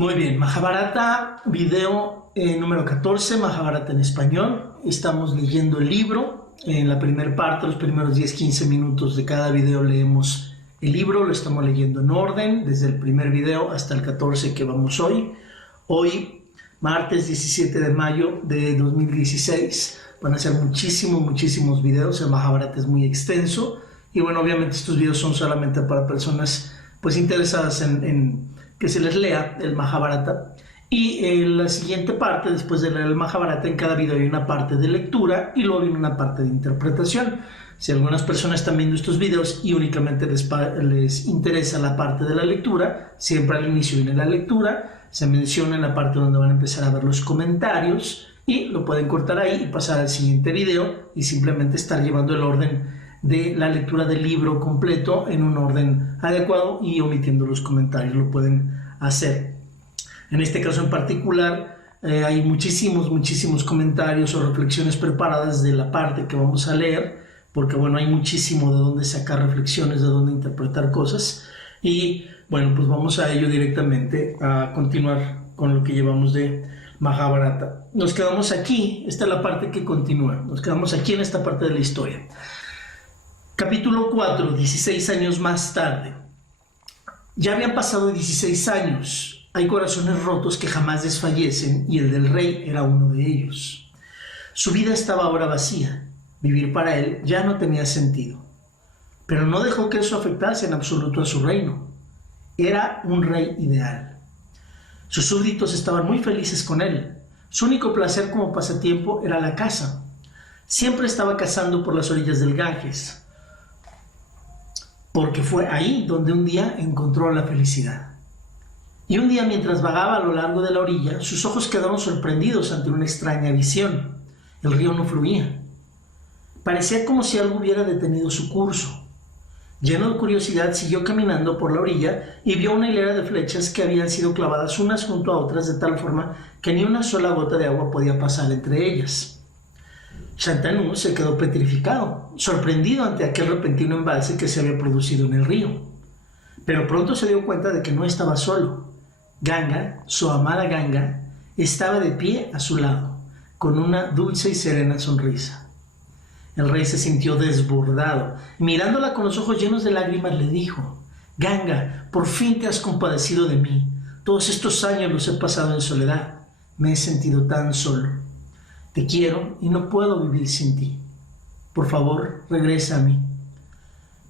Muy bien, Mahabharata, video número 14, Mahabharata en español. Estamos leyendo el libro. En la primera parte, los primeros 10-15 minutos de cada video leemos el libro. Lo estamos leyendo en orden, desde el primer video hasta el 14 que vamos hoy. Hoy, martes 17 de mayo de 2016. Van a ser muchísimos videos. El Mahabharata es muy extenso. Y bueno, obviamente estos videos son solamente para personas pues interesadas en que se les lea el Mahabharata. Y en la siguiente parte, después de leer el Mahabharata, en cada video hay una parte de lectura y luego viene una parte de interpretación. Si algunas personas están viendo estos videos y únicamente les interesa la parte de la lectura, siempre al inicio viene la lectura, se menciona en la parte donde van a empezar a ver los comentarios y lo pueden cortar ahí y pasar al siguiente video y simplemente estar llevando el orden de la lectura del libro completo en un orden adecuado y omitiendo los comentarios. Lo pueden hacer. En este caso en particular hay muchísimos comentarios o reflexiones preparadas de la parte que vamos a leer, porque bueno, hay muchísimo de dónde sacar reflexiones, de dónde interpretar cosas. Y bueno, pues vamos a ello directamente, a continuar con lo que llevamos de Mahabharata. Nos quedamos aquí, esta es la parte que continúa, nos quedamos aquí en esta parte de la historia. Capítulo 4, 16 años más tarde. Ya habían pasado 16 años. Hay corazones rotos que jamás desfallecen y el del rey era uno de ellos. Su vida estaba ahora vacía. Vivir para él ya no tenía sentido. Pero no dejó que eso afectase en absoluto a su reino. Era un rey ideal. Sus súbditos estaban muy felices con él. Su único placer como pasatiempo era la caza. Siempre estaba cazando por las orillas del Ganges, porque fue ahí donde un día encontró la felicidad. Y un día, mientras vagaba a lo largo de la orilla, sus ojos quedaron sorprendidos ante una extraña visión. El río no fluía. Parecía como si algo hubiera detenido su curso. Lleno de curiosidad, siguió caminando por la orilla y vio una hilera de flechas que habían sido clavadas unas junto a otras de tal forma que ni una sola gota de agua podía pasar entre ellas. Shantanu se quedó petrificado, sorprendido ante aquel repentino embalse que se había producido en el río. Pero pronto se dio cuenta de que no estaba solo. Ganga, su amada Ganga, estaba de pie a su lado, con una dulce y serena sonrisa. El rey se sintió desbordado. Mirándola con los ojos llenos de lágrimas le dijo: Ganga, por fin te has compadecido de mí. Todos estos años los he pasado en soledad. Me he sentido tan solo. Te quiero y no puedo vivir sin ti. Por favor, regresa a mí.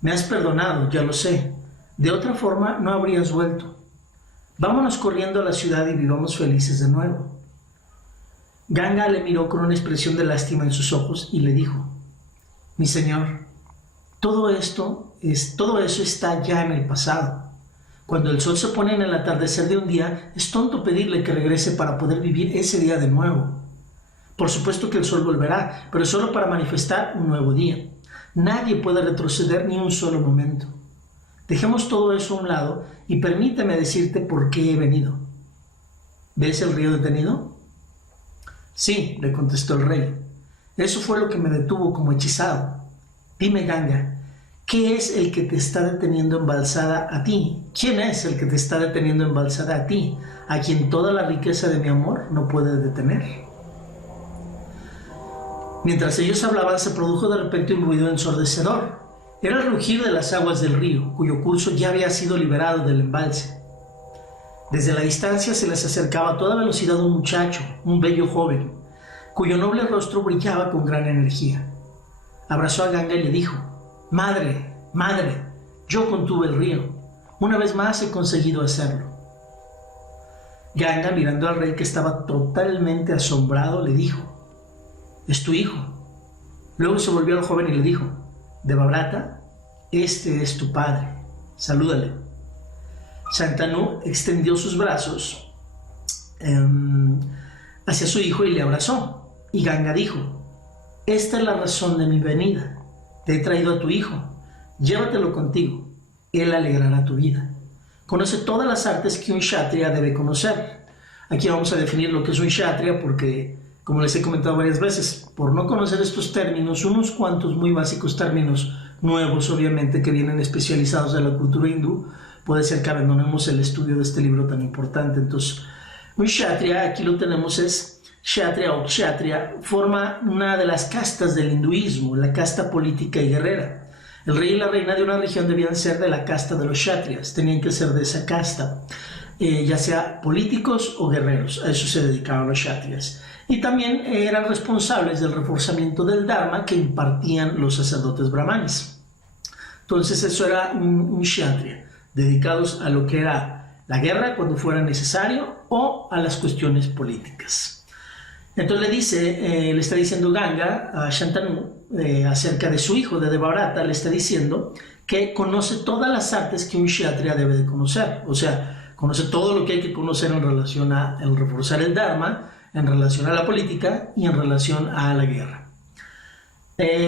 Me has perdonado, ya lo sé. De otra forma no habrías vuelto. Vámonos corriendo a la ciudad y vivamos felices de nuevo. Ganga le miró con una expresión de lástima en sus ojos y le dijo: Mi señor, todo eso está ya en el pasado. Cuando el sol se pone en el atardecer de un día, es tonto pedirle que regrese para poder vivir ese día de nuevo. Por supuesto que el sol volverá, pero solo para manifestar un nuevo día. Nadie puede retroceder ni un solo momento. Dejemos todo eso a un lado y permíteme decirte por qué he venido. ¿Ves el río detenido? Sí, le contestó el rey. Eso fue lo que me detuvo como hechizado. Dime, Ganga, ¿qué es el que te está deteniendo embalsada a ti? ¿Quién es el que te está deteniendo embalsada a ti, a quien toda la riqueza de mi amor no puede detener? Mientras ellos hablaban, se produjo de repente un ruido ensordecedor. Era el rugir de las aguas del río, cuyo curso ya había sido liberado del embalse. Desde la distancia se les acercaba a toda velocidad un muchacho, un bello joven, cuyo noble rostro brillaba con gran energía. Abrazó a Ganga y le dijo: Madre, madre, yo contuve el río. Una vez más he conseguido hacerlo. Ganga, mirando al rey que estaba totalmente asombrado, le dijo: Es tu hijo. Luego se volvió al joven y le dijo: Devabhrata, este es tu padre. Salúdale. Shantanu extendió sus brazos hacia su hijo y le abrazó. Y Ganga dijo: Esta es la razón de mi venida. Te he traído a tu hijo. Llévatelo contigo. Él alegrará tu vida. Conoce todas las artes que un kshatriya debe conocer. Aquí vamos a definir lo que es un kshatriya porque, como les he comentado varias veces, por no conocer estos términos, unos cuantos muy básicos términos nuevos, obviamente, que vienen especializados de la cultura hindú, puede ser que abandonemos el estudio de este libro tan importante. Entonces, un kshatriya, aquí lo tenemos, es kshatriya o kshatriya, forma una de las castas del hinduismo, la casta política y guerrera. El rey y la reina de una región debían ser de la casta de los kshatriyas, tenían que ser de esa casta, ya sea políticos o guerreros, a eso se dedicaban los kshatriyas. Y también eran responsables del reforzamiento del dharma que impartían los sacerdotes brahmanes. Entonces eso era un kshatriya, dedicados a lo que era la guerra cuando fuera necesario o a las cuestiones políticas. Entonces le está diciendo Ganga a Shantanu acerca de su hijo, de Devabrata, le está diciendo que conoce todas las artes que un kshatriya debe de conocer, o sea, conoce todo lo que hay que conocer en relación a el reforzar el dharma, en relación a la política y en relación a la guerra.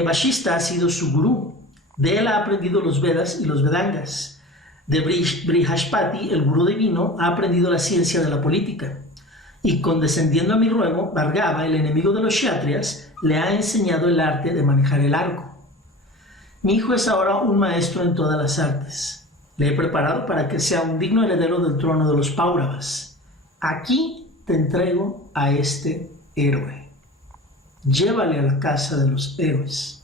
Vashishta ha sido su gurú, de él ha aprendido los Vedas y los Vedangas. De Brihaspati, el gurú divino, ha aprendido la ciencia de la política. Y condescendiendo a mi ruego, Bhargava, el enemigo de los kshatriyas, le ha enseñado el arte de manejar el arco. Mi hijo es ahora un maestro en todas las artes. Le he preparado para que sea un digno heredero del trono de los Pauravas. Aquí te entrego a este héroe. Llévale a la casa de los héroes.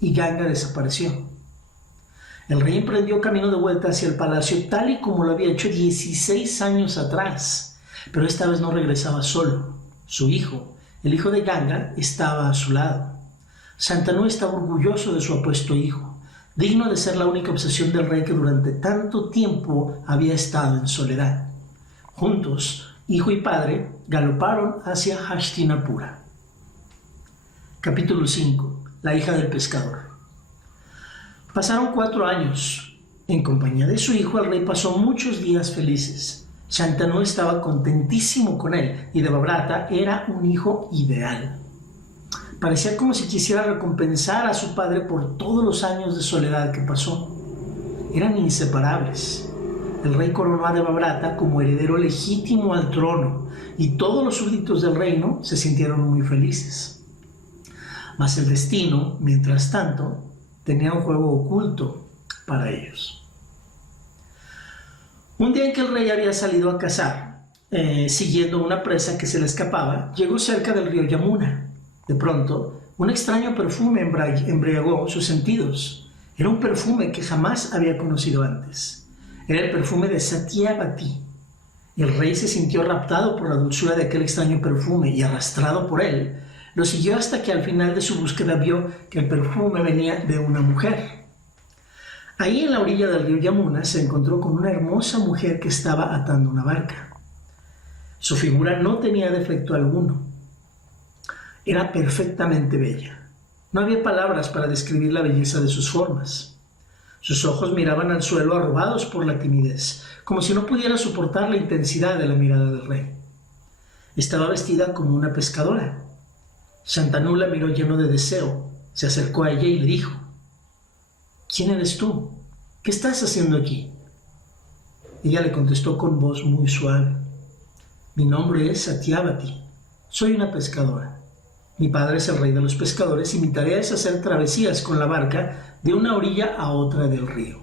Y Ganga desapareció. El rey emprendió camino de vuelta hacia el palacio tal y como lo había hecho 16 años atrás. Pero esta vez no regresaba solo. Su hijo, el hijo de Ganga, estaba a su lado. Shantanu estaba orgulloso de su apuesto hijo, digno de ser la única obsesión del rey que durante tanto tiempo había estado en soledad. Juntos, hijo y padre, galoparon hacia Hastinapura. Capítulo 5. La hija del pescador. Pasaron 4 años. En compañía de su hijo, el rey pasó muchos días felices. Shantanu estaba contentísimo con él y Devabrata era un hijo ideal. Parecía como si quisiera recompensar a su padre por todos los años de soledad que pasó. Eran inseparables. El rey coronó a Devabrata como heredero legítimo al trono y todos los súbditos del reino se sintieron muy felices. Mas el destino, mientras tanto, tenía un juego oculto para ellos. Un día en que el rey había salido a cazar, siguiendo una presa que se le escapaba, llegó cerca del río Yamuna. De pronto, un extraño perfume embriagó sus sentidos. Era un perfume que jamás había conocido antes. Era el perfume de Satyavati. El rey se sintió raptado por la dulzura de aquel extraño perfume y arrastrado por él, lo siguió hasta que al final de su búsqueda vio que el perfume venía de una mujer. Ahí en la orilla del río Yamuna se encontró con una hermosa mujer que estaba atando una barca. Su figura no tenía defecto alguno. Era perfectamente bella. No había palabras para describir la belleza de sus formas. Sus ojos miraban al suelo arrobados por la timidez, como si no pudiera soportar la intensidad de la mirada del rey. Estaba vestida como una pescadora. Shantanu la miró lleno de deseo, se acercó a ella y le dijo: ¿Quién eres tú? ¿Qué estás haciendo aquí? Ella le contestó con voz muy suave: Mi nombre es Satyavati, soy una pescadora. Mi padre es el rey de los pescadores y mi tarea es hacer travesías con la barca de una orilla a otra del río.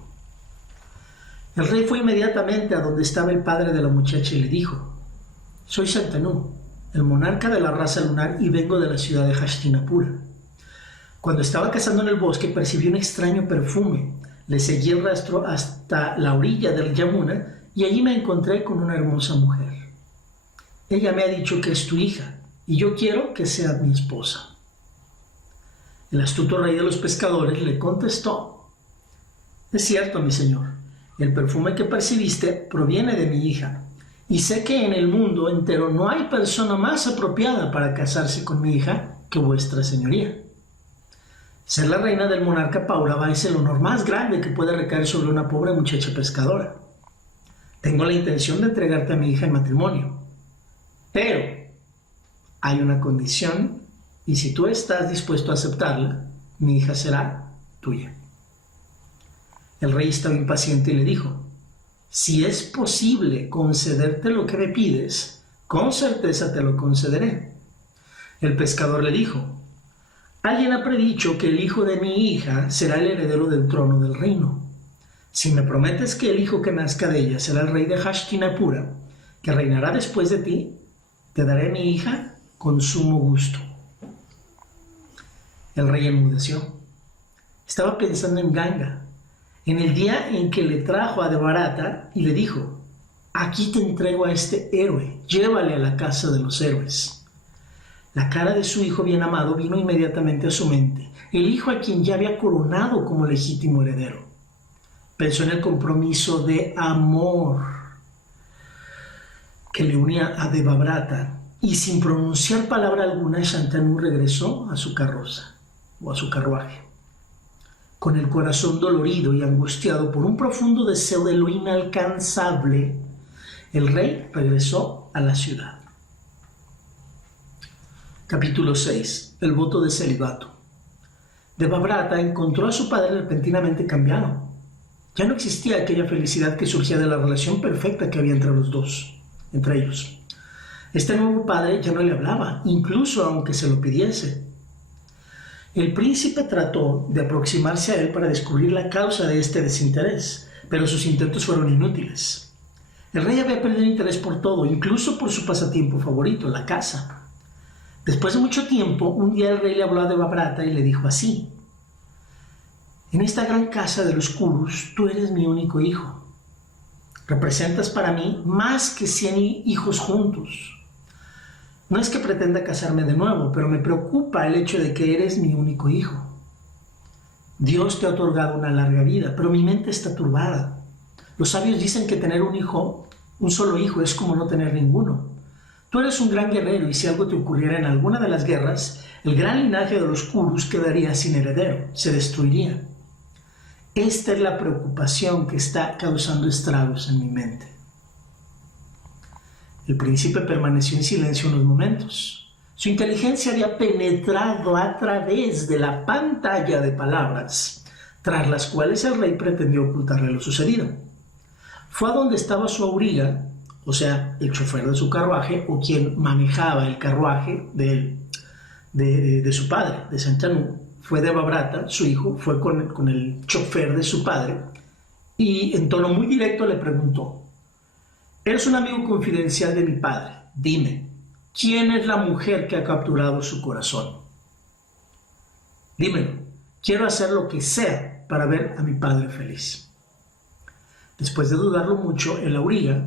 El rey fue inmediatamente a donde estaba el padre de la muchacha y le dijo: Soy Shantanu, el monarca de la raza lunar y vengo de la ciudad de Hastinapura. Cuando estaba cazando en el bosque percibí un extraño perfume. Le seguí el rastro hasta la orilla del Yamuna y allí me encontré con una hermosa mujer. Ella me ha dicho que es tu hija y yo quiero que sea mi esposa. El astuto rey de los pescadores le contestó: Es cierto, mi señor, el perfume que percibiste proviene de mi hija y sé que en el mundo entero no hay persona más apropiada para casarse con mi hija que vuestra señoría. Ser la reina del monarca Paurava es el honor más grande que puede recaer sobre una pobre muchacha pescadora. Tengo la intención de entregarte a mi hija en matrimonio, pero hay una condición y si tú estás dispuesto a aceptarla, mi hija será tuya. El rey estaba impaciente y le dijo: Si es posible concederte lo que me pides, con certeza te lo concederé. El pescador le dijo: Alguien ha predicho que el hijo de mi hija será el heredero del trono del reino. Si me prometes que el hijo que nazca de ella será el rey de Hastinapura, que reinará después de ti, te daré a mi hija con sumo gusto. El rey enmudeció. Estaba pensando en Ganga, en el día en que le trajo a Devabrata y le dijo: aquí te entrego a este héroe, llévale a la casa de los héroes. La cara de su hijo bien amado vino inmediatamente a su mente, el hijo a quien ya había coronado como legítimo heredero. Pensó en el compromiso de amor que le unía a Devabrata, y sin pronunciar palabra alguna, Shantanu regresó a su carroza o a su carruaje. Con el corazón dolorido y angustiado por un profundo deseo de lo inalcanzable, el rey regresó a la ciudad. Capítulo 6. El voto de celibato. Devabrata encontró a su padre repentinamente cambiado. Ya no existía aquella felicidad que surgía de la relación perfecta que había entre ellos. Este nuevo padre ya no le hablaba, incluso aunque se lo pidiese. El príncipe trató de aproximarse a él para descubrir la causa de este desinterés, pero sus intentos fueron inútiles. El rey había perdido interés por todo, incluso por su pasatiempo favorito, la caza. Después de mucho tiempo, un día el rey le habló a Devabrata y le dijo así: en esta gran casa de los Kurus, tú eres mi único hijo. Representas para mí más que 100 hijos juntos. No es que pretenda casarme de nuevo, pero me preocupa el hecho de que eres mi único hijo. Dios te ha otorgado una larga vida, pero mi mente está turbada. Los sabios dicen que tener un solo hijo, es como no tener ninguno. Tú eres un gran guerrero y si algo te ocurriera en alguna de las guerras, el gran linaje de los Kurus quedaría sin heredero, se destruiría. Esta es la preocupación que está causando estragos en mi mente. El príncipe permaneció en silencio unos momentos. Su inteligencia había penetrado a través de la pantalla de palabras, tras las cuales el rey pretendió ocultarle lo sucedido. Fue a donde estaba su auriga, o sea, el chofer de su carruaje, o quien manejaba el carruaje de su padre, de Shantanu. Fue Devabrata, su hijo, fue con el chofer de su padre, y en tono muy directo le preguntó: eres un amigo confidencial de mi padre, dime, ¿quién es la mujer que ha capturado su corazón? Dímelo, quiero hacer lo que sea para ver a mi padre feliz. Después de dudarlo mucho, el auriga,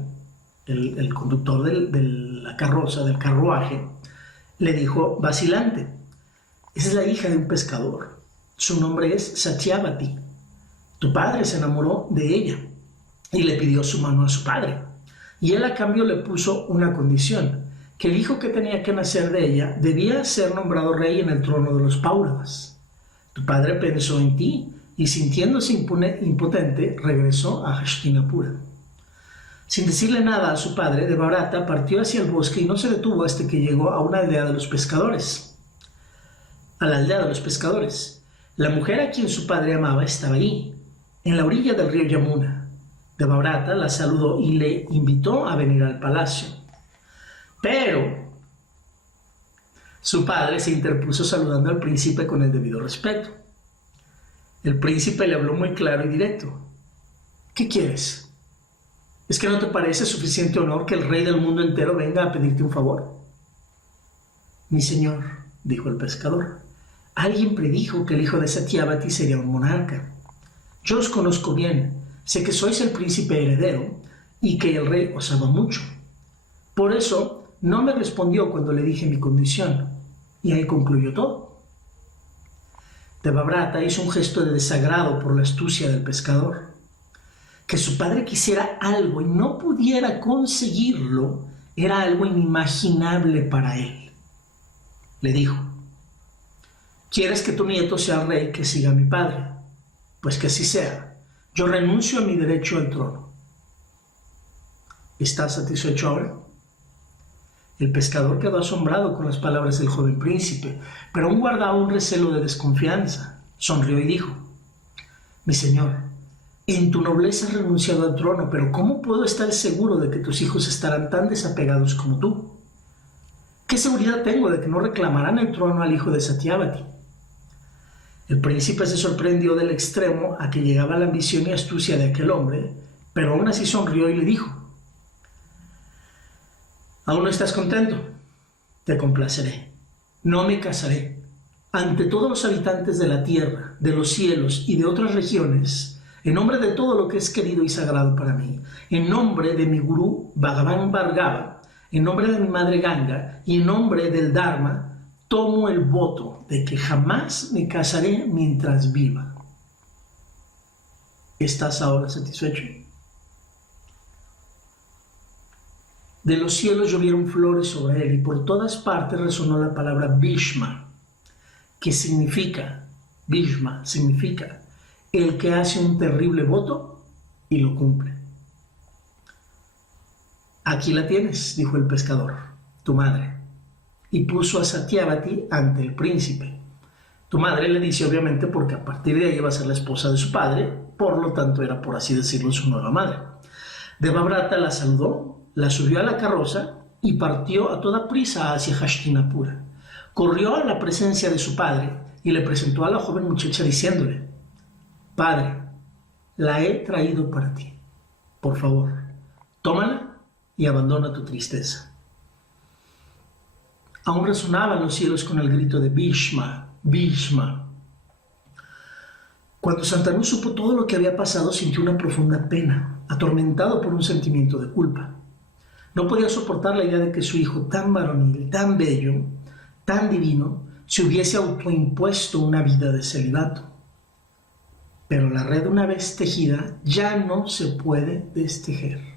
el conductor de la carroza, del carruaje, le dijo vacilante: esa es la hija de un pescador. Su nombre es Satyavati. Tu padre se enamoró de ella y le pidió su mano a su padre. Y él a cambio le puso una condición, que el hijo que tenía que nacer de ella debía ser nombrado rey en el trono de los Pauravas. Tu padre pensó en ti y sintiéndose impotente regresó a Hastinapura. Sin decirle nada a su padre, Devabrata partió hacia el bosque y no se detuvo hasta que llegó a una aldea de los pescadores. A la aldea de los pescadores. La mujer a quien su padre amaba estaba ahí, en la orilla del río Yamuna. Devabrata la saludó y le invitó a venir al palacio. Pero su padre se interpuso saludando al príncipe con el debido respeto. El príncipe le habló muy claro y directo. ¿Qué quieres? ¿Es que no te parece suficiente honor que el rey del mundo entero venga a pedirte un favor? Mi señor, dijo el pescador, alguien predijo que el hijo de Satyavati sería un monarca. Yo os conozco bien, sé que sois el príncipe heredero y que el rey os ama mucho. Por eso no me respondió cuando le dije mi condición, y ahí concluyó todo. Devabrata hizo un gesto de desagrado por la astucia del pescador. Que su padre quisiera algo y no pudiera conseguirlo era algo inimaginable para él. Le dijo: ¿quieres que tu nieto sea el rey que siga a mi padre? Pues que así sea. Yo renuncio a mi derecho al trono. ¿Estás satisfecho ahora? El pescador quedó asombrado con las palabras del joven príncipe, pero aún guardaba un recelo de desconfianza. Sonrió y dijo: mi señor, en tu nobleza has renunciado al trono, pero ¿cómo puedo estar seguro de que tus hijos estarán tan desapegados como tú? ¿Qué seguridad tengo de que no reclamarán el trono al hijo de Satyavati? El príncipe se sorprendió del extremo a que llegaba la ambición y astucia de aquel hombre, pero aún así sonrió y le dijo: ¿aún no estás contento? Te complaceré. No me casaré. Ante todos los habitantes de la tierra, de los cielos y de otras regiones, en nombre de todo lo que es querido y sagrado para mí, en nombre de mi gurú Bhagavan Bhargava, en nombre de mi madre Ganga y en nombre del Dharma, tomo el voto de que jamás me casaré mientras viva. ¿Estás ahora satisfecho? De los cielos llovieron flores sobre él y por todas partes resonó la palabra Bhishma, que significa, Bhishma significa, el que hace un terrible voto y lo cumple. Aquí la tienes, dijo el pescador, tu madre, y puso a Satyavati ante el príncipe. Tu madre le dice obviamente porque a partir de ahí va a ser la esposa de su padre, por lo tanto era, por así decirlo, su nueva madre. Devabrata la saludó, la subió a la carroza y partió a toda prisa hacia Hastinapura. Corrió a la presencia de su padre y le presentó a la joven muchacha diciéndole: Padre, la he traído para ti. Por favor, tómala y abandona tu tristeza. Aún resonaban los cielos con el grito de Bhishma, Bhishma. Cuando Shantanu supo todo lo que había pasado, sintió una profunda pena, atormentado por un sentimiento de culpa. No podía soportar la idea de que su hijo tan varonil, tan bello, tan divino, se hubiese autoimpuesto una vida de celibato. Pero la red una vez tejida ya no se puede destejer.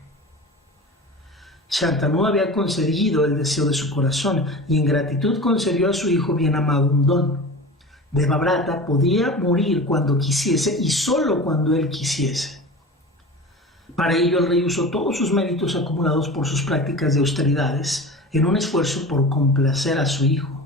Shantanu había concedido el deseo de su corazón y en gratitud concedió a su hijo bien amado un don. Devabrata podía morir cuando quisiese y solo cuando él quisiese. Para ello el rey usó todos sus méritos acumulados por sus prácticas de austeridades en un esfuerzo por complacer a su hijo.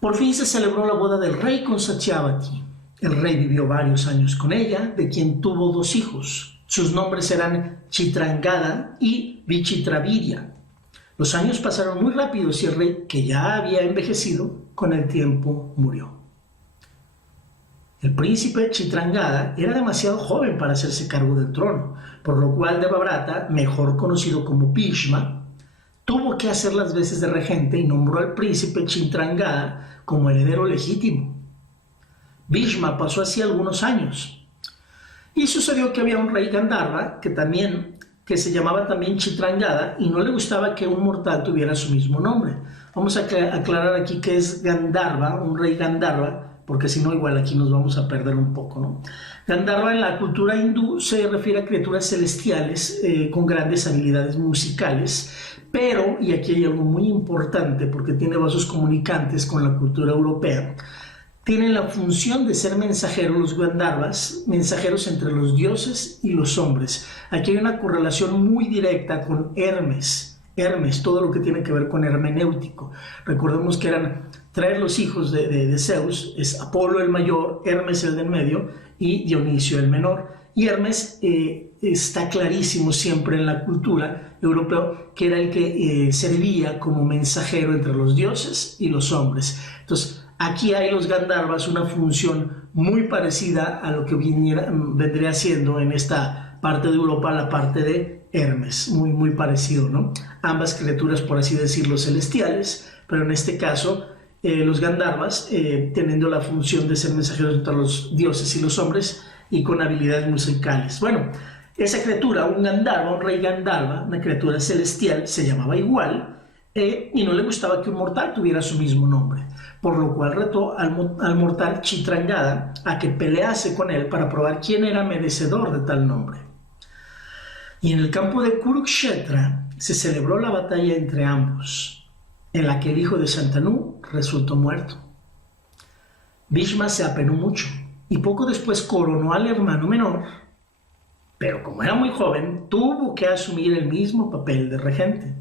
Por fin se celebró la boda del rey con Satyavati. El rey vivió varios años con ella, de quien tuvo 2 hijos. Sus nombres eran Chitrangada y Vichitravidya. Los años pasaron muy rápidos y el rey, que ya había envejecido, con el tiempo murió. El príncipe Chitrangada era demasiado joven para hacerse cargo del trono, por lo cual Devabrata, mejor conocido como Bhishma, tuvo que hacer las veces de regente y nombró al príncipe Chitrangada como heredero legítimo. Bhishma pasó así algunos años. Y sucedió que había un rey Gandharva que se llamaba también Chitrangada y no le gustaba que un mortal tuviera su mismo nombre. Vamos a aclarar aquí qué es Gandharva, un rey Gandharva, porque si no igual aquí nos vamos a perder un poco, ¿no? Gandharva en la cultura hindú se refiere a criaturas celestiales con grandes habilidades musicales, pero, y aquí hay algo muy importante porque tiene vasos comunicantes con la cultura europea, tienen la función de ser mensajeros los Gandharvas, mensajeros entre los dioses y los hombres. Aquí hay una correlación muy directa con Hermes. Hermes, todo lo que tiene que ver con hermenéutico. Recordemos que eran 3 los hijos de Zeus, es Apolo el mayor, Hermes el del medio y Dionisio el menor. Y Hermes está clarísimo siempre en la cultura europea que era el que servía como mensajero entre los dioses y los hombres. Entonces, aquí hay los Gandharvas una función muy parecida a lo que vendría siendo en esta parte de Europa la parte de Hermes, muy parecido, ¿no? Ambas criaturas, por así decirlo, celestiales, pero en este caso los Gandharvas teniendo la función de ser mensajeros entre los dioses y los hombres y con habilidades musicales. Bueno, esa criatura, un Gandharva, un rey Gandharva, una criatura celestial, se llamaba igual y no le gustaba que un mortal tuviera su mismo nombre, por lo cual retó al mortal Chitrangada a que pelease con él para probar quién era merecedor de tal nombre. Y en el campo de Kurukshetra se celebró la batalla entre ambos, en la que el hijo de Shantanu resultó muerto. Bhishma se apenó mucho y poco después coronó al hermano menor, pero como era muy joven, tuvo que asumir el mismo papel de regente.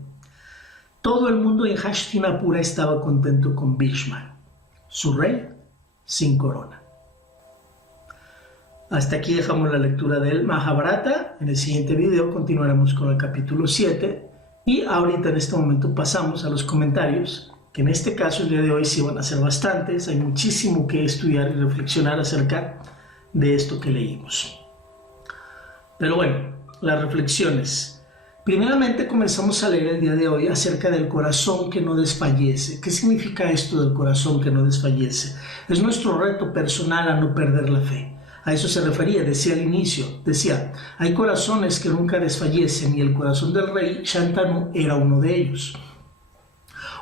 Todo el mundo en Hastinapura estaba contento con Bhishma, su rey sin corona. Hasta aquí dejamos la lectura del Mahabharata. En el siguiente video continuaremos con el capítulo 7 y ahorita en este momento pasamos a los comentarios que en este caso el día de hoy sí van a ser bastantes. Hay muchísimo que estudiar y reflexionar acerca de esto que leímos. Pero bueno, las reflexiones. Primeramente comenzamos a leer el día de hoy acerca del corazón que no desfallece. ¿Qué significa esto del corazón que no desfallece? Es nuestro reto personal a no perder la fe. A eso se refería, decía al inicio. Decía, hay corazones que nunca desfallecen y el corazón del rey Shantanu era uno de ellos.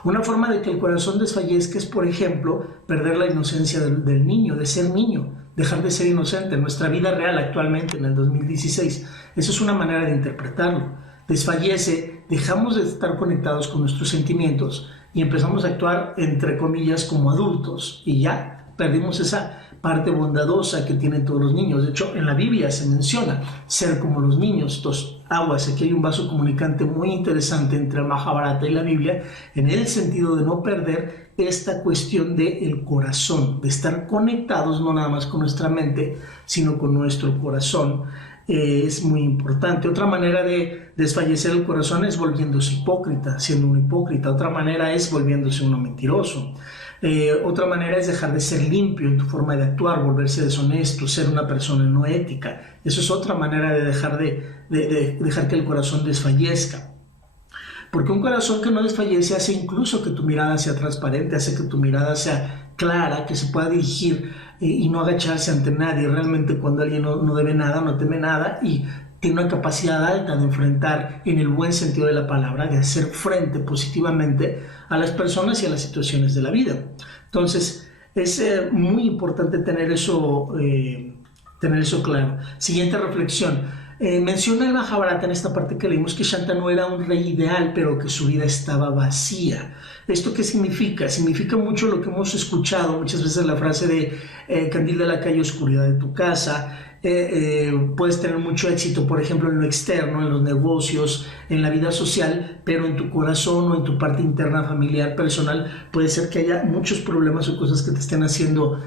Una forma de que el corazón desfallezca es, por ejemplo, perder la inocencia del niño, de ser niño, dejar de ser inocente en nuestra vida real actualmente, en el 2016. Eso es una manera de interpretarlo. Desfallece, dejamos de estar conectados con nuestros sentimientos y empezamos a actuar, entre comillas, como adultos y ya perdimos esa parte bondadosa que tienen todos los niños. De hecho, en la Biblia se menciona ser como los niños. Entonces, aguas, aquí hay un vaso comunicante muy interesante entre el Mahabharata y la Biblia, en el sentido de no perder esta cuestión del corazón, de estar conectados no nada más con nuestra mente, sino con nuestro corazón. Es muy importante. Otra manera de desfallecer el corazón es volviéndose hipócrita, siendo un hipócrita. Otra manera es volviéndose uno mentiroso. Otra manera es dejar de ser limpio en tu forma de actuar, volverse deshonesto, ser una persona no ética. Eso es otra manera de dejar que el corazón desfallezca. Porque un corazón que no desfallece hace incluso que tu mirada sea transparente, hace que tu mirada sea clara, que se pueda dirigir y no agacharse ante nadie. Realmente cuando alguien no debe nada, no teme nada y tiene una capacidad alta de enfrentar, en el buen sentido de la palabra, de hacer frente positivamente a las personas y a las situaciones de la vida. Entonces es muy importante tener eso claro. Siguiente reflexión. Menciona el Mahabharata en esta parte que leímos que Shantanu era un rey ideal, pero que su vida estaba vacía. ¿Esto qué significa? Significa mucho lo que hemos escuchado muchas veces, la frase de candil de la calle, oscuridad de tu casa. Puedes tener mucho éxito, por ejemplo, en lo externo, en los negocios, en la vida social, pero en tu corazón o en tu parte interna, familiar, personal, puede ser que haya muchos problemas o cosas que te estén haciendo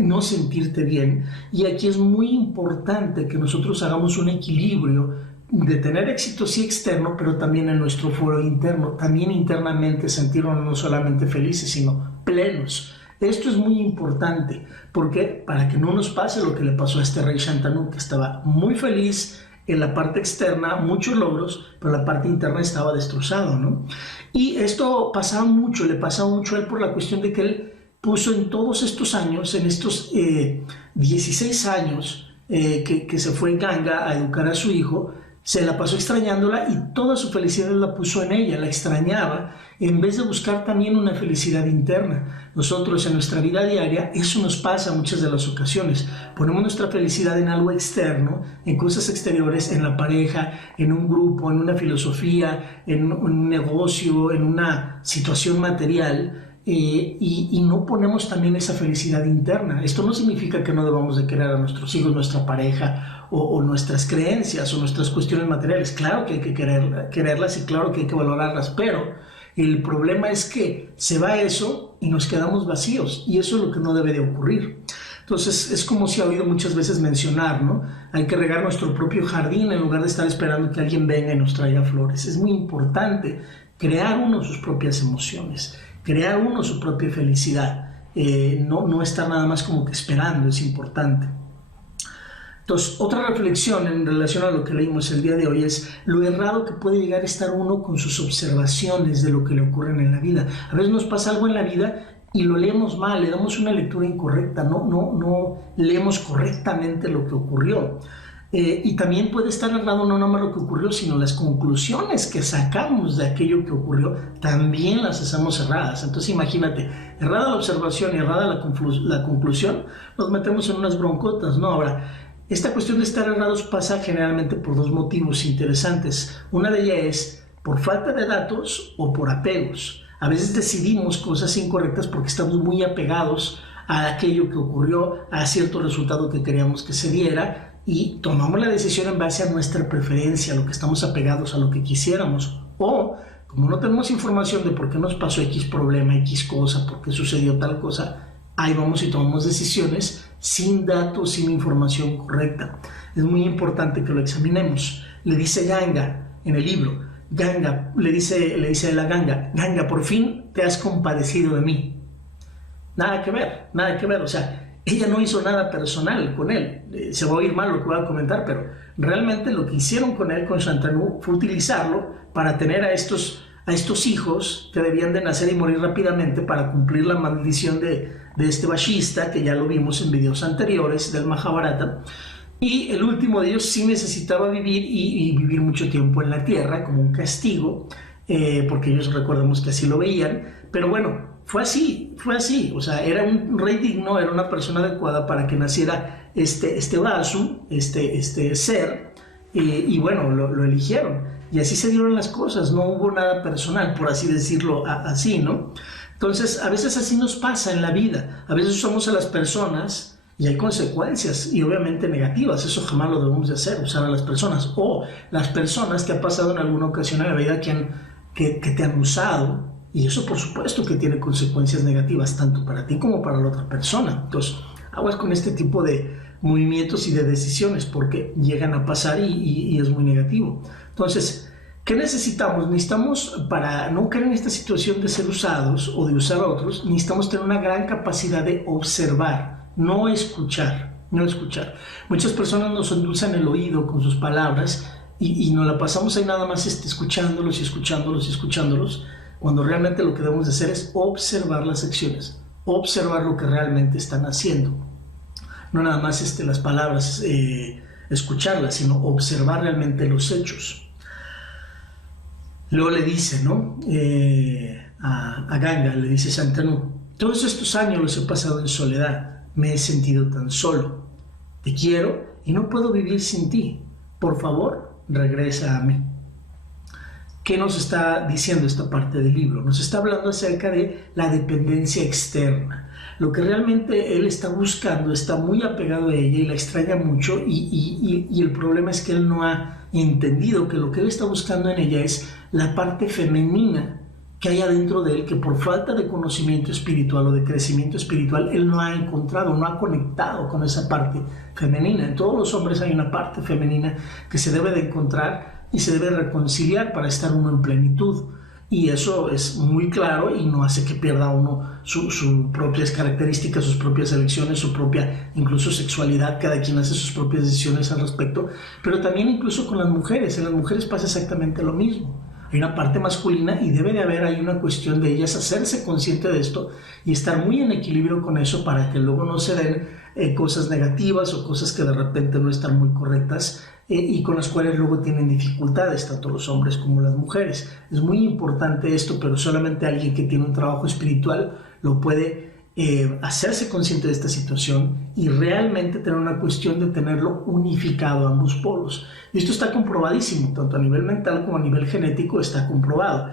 no sentirte bien. Y aquí es muy importante que nosotros hagamos un equilibrio de tener éxito sí externo, pero también en nuestro foro interno, también internamente sentirnos no solamente felices, sino plenos. Esto es muy importante, porque para que no nos pase lo que le pasó a este rey Shantanu, que estaba muy feliz en la parte externa, muchos logros, pero la parte interna estaba destrozado, ¿no? Y esto pasaba mucho, le pasaba mucho a él por la cuestión de que él puso en todos estos años, en estos 16 años que se fue en Ganga a educar a su hijo, se la pasó extrañándola y toda su felicidad la puso en ella, la extrañaba, en vez de buscar también una felicidad interna. Nosotros en nuestra vida diaria, eso nos pasa muchas de las ocasiones. Ponemos nuestra felicidad en algo externo, en cosas exteriores, en la pareja, en un grupo, en una filosofía, en un negocio, en una situación material, y no ponemos también esa felicidad interna. Esto no significa que no debamos de querer a nuestros hijos, nuestra pareja o nuestras creencias o nuestras cuestiones materiales. Claro que hay que quererlas y claro que hay que valorarlas, pero el problema es que se va eso y nos quedamos vacíos y eso es lo que no debe de ocurrir. Entonces es como si ha oído muchas veces mencionar, ¿no? Hay que regar nuestro propio jardín en lugar de estar esperando que alguien venga y nos traiga flores. Es muy importante crear uno sus propias emociones, crear uno su propia felicidad, no estar nada más como que esperando, es importante. Entonces, otra reflexión en relación a lo que leímos el día de hoy es lo errado que puede llegar a estar uno con sus observaciones de lo que le ocurre en la vida. A veces nos pasa algo en la vida y lo leemos mal, le damos una lectura incorrecta, no leemos correctamente lo que ocurrió. Y también puede estar errado no nada más lo que ocurrió, sino las conclusiones que sacamos de aquello que ocurrió, también las hacemos erradas. Entonces imagínate, errada la observación y errada la conclusión, nos metemos en unas broncotas, ¿no? Ahora, esta cuestión de estar errados pasa generalmente por dos motivos interesantes. Una de ellas es por falta de datos o por apegos. A veces decidimos cosas incorrectas porque estamos muy apegados a aquello que ocurrió, a cierto resultado que queríamos que se diera, y tomamos la decisión en base a nuestra preferencia, a lo que estamos apegados, a lo que quisiéramos. O, como no tenemos información de por qué nos pasó X problema, X cosa, por qué sucedió tal cosa, ahí vamos y tomamos decisiones sin datos, sin información correcta. Es muy importante que lo examinemos. Le dice Ganga en el libro, Ganga, le dice él a Ganga, Ganga, por fin te has compadecido de mí. Nada que ver, o sea, ella no hizo nada personal con él. Se va a oír mal lo que voy a comentar, pero realmente lo que hicieron con él, con Shantanu, fue utilizarlo para tener a estos hijos que debían de nacer y morir rápidamente para cumplir la maldición de este Vashista, que ya lo vimos en videos anteriores del Mahabharata. Y el último de ellos sí necesitaba vivir y vivir mucho tiempo en la tierra como un castigo, porque ellos recordemos que así lo veían, pero bueno, fue así, o sea, era un rey digno, era una persona adecuada para que naciera este Vasu, este ser, y bueno, lo eligieron, y así se dieron las cosas, no hubo nada personal, por así decirlo, así, ¿no? Entonces, a veces así nos pasa en la vida, a veces usamos a las personas y hay consecuencias, y obviamente negativas, eso jamás lo debemos de hacer, usar a las personas, o las personas que ha pasado en alguna ocasión en la vida que te han usado, y eso por supuesto que tiene consecuencias negativas, tanto para ti como para la otra persona. Entonces, aguas con este tipo de movimientos y de decisiones, porque llegan a pasar y es muy negativo. Entonces, ¿qué necesitamos? Necesitamos, para no caer en esta situación de ser usados o de usar a otros, necesitamos tener una gran capacidad de observar, no escuchar. Muchas personas nos endulzan el oído con sus palabras y nos la pasamos ahí nada más escuchándolos, cuando realmente lo que debemos de hacer es observar las acciones, observar lo que realmente están haciendo. No nada más las palabras, escucharlas, sino observar realmente los hechos. Luego le dice, ¿no? A Ganga, le dice Shantanu, todos estos años los he pasado en soledad, me he sentido tan solo. Te quiero y no puedo vivir sin ti. Por favor, regresa a mí. ¿Qué nos está diciendo esta parte del libro? Nos está hablando acerca de la dependencia externa. Lo que realmente él está buscando, está muy apegado a ella y la extraña mucho, y el problema es que él no ha entendido que lo que él está buscando en ella es la parte femenina que hay adentro de él, que por falta de conocimiento espiritual o de crecimiento espiritual, él no ha encontrado, no ha conectado con esa parte femenina. En todos los hombres hay una parte femenina que se debe de encontrar y se debe reconciliar para estar uno en plenitud, y eso es muy claro y no hace que pierda uno sus propias características, sus propias elecciones, su propia incluso sexualidad. Cada quien hace sus propias decisiones al respecto, pero también incluso con las mujeres. En las mujeres pasa exactamente lo mismo. Hay una parte masculina y debe de haber ahí una cuestión de ellas hacerse consciente de esto y estar muy en equilibrio con eso para que luego no se den cosas negativas o cosas que de repente no están muy correctas, y con las cuales luego tienen dificultades tanto los hombres como las mujeres. Es muy importante esto, pero solamente alguien que tiene un trabajo espiritual lo puede hacerse consciente de esta situación y realmente tener una cuestión de tenerlo unificado, ambos polos. Y esto está comprobadísimo, tanto a nivel mental como a nivel genético está comprobado.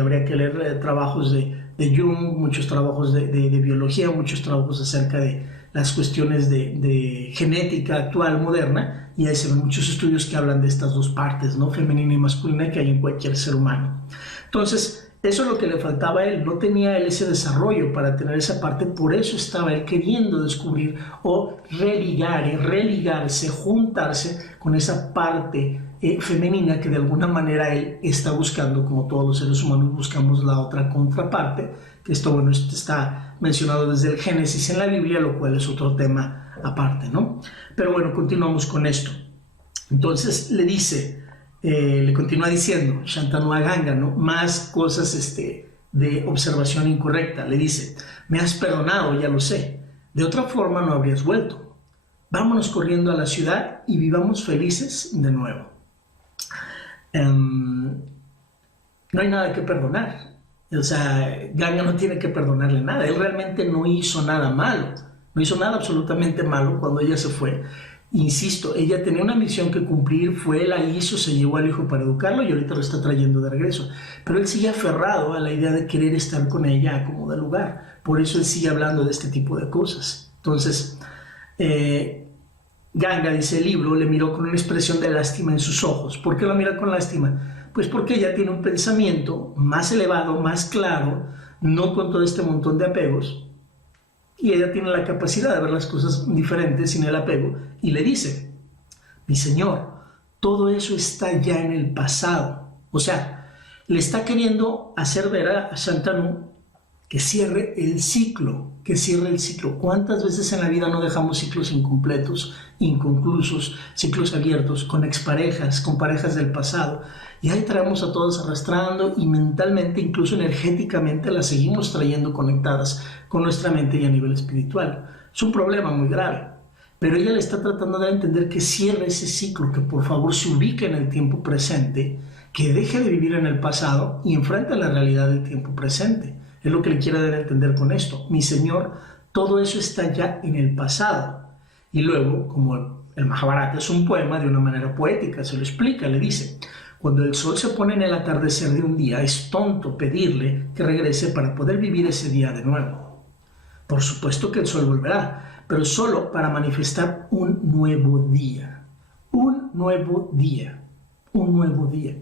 Habría que leer trabajos de Jung, muchos trabajos de biología, muchos trabajos acerca de las cuestiones de genética actual, moderna, y ahí se ven muchos estudios que hablan de estas dos partes, ¿no? Femenina y masculina, que hay en cualquier ser humano. Entonces, eso es lo que le faltaba a él, no tenía él ese desarrollo para tener esa parte, por eso estaba él queriendo descubrir o religarse, juntarse con esa parte femenina que de alguna manera él está buscando, como todos los seres humanos buscamos la otra contraparte, que esto, bueno, esto está mencionado desde el Génesis en la Biblia, lo cual es otro tema aparte, ¿no? Pero bueno, continuamos con esto. Entonces le dice, le continúa diciendo Shantanu a Ganga, ¿no? Más cosas de observación incorrecta. Le dice, me has perdonado, ya lo sé, de otra forma no habrías vuelto. Vámonos corriendo a la ciudad y vivamos felices de nuevo. No hay nada que perdonar. O sea, Ganga no tiene que perdonarle nada. Él realmente no hizo nada malo. No hizo nada absolutamente malo cuando ella se fue. Insisto, ella tenía una misión que cumplir, fue, la hizo, se llevó al hijo para educarlo y ahorita lo está trayendo de regreso. Pero él sigue aferrado a la idea de querer estar con ella como de lugar. Por eso él sigue hablando de este tipo de cosas. Entonces, Ganga, dice el libro, le miró con una expresión de lástima en sus ojos. ¿Por qué lo mira con lástima? Pues porque ella tiene un pensamiento más elevado, más claro, no con todo este montón de apegos, y ella tiene la capacidad de ver las cosas diferentes sin el apego, y le dice, mi señor, todo eso está ya en el pasado, O sea, le está queriendo hacer ver a Shantanu que cierre el ciclo, que cierre el ciclo. ¿Cuántas veces en la vida no dejamos ciclos incompletos, inconclusos, ciclos abiertos, con exparejas, con parejas del pasado? Y ahí traemos a todas arrastrando y mentalmente, incluso energéticamente, las seguimos trayendo conectadas con nuestra mente y a nivel espiritual. Es un problema muy grave. Pero ella le está tratando de entender que cierre ese ciclo, que por favor se ubique en el tiempo presente, que deje de vivir en el pasado y enfrente la realidad del tiempo presente. Es lo que le quiere dar a entender con esto. Mi Señor, todo eso está ya en el pasado. Y luego, como el Mahabharata es un poema, de una manera poética, se lo explica, le dice: cuando el sol se pone en el atardecer de un día, es tonto pedirle que regrese para poder vivir ese día de nuevo. Por supuesto que el sol volverá, pero solo para manifestar un nuevo día. Un nuevo día. Un nuevo día.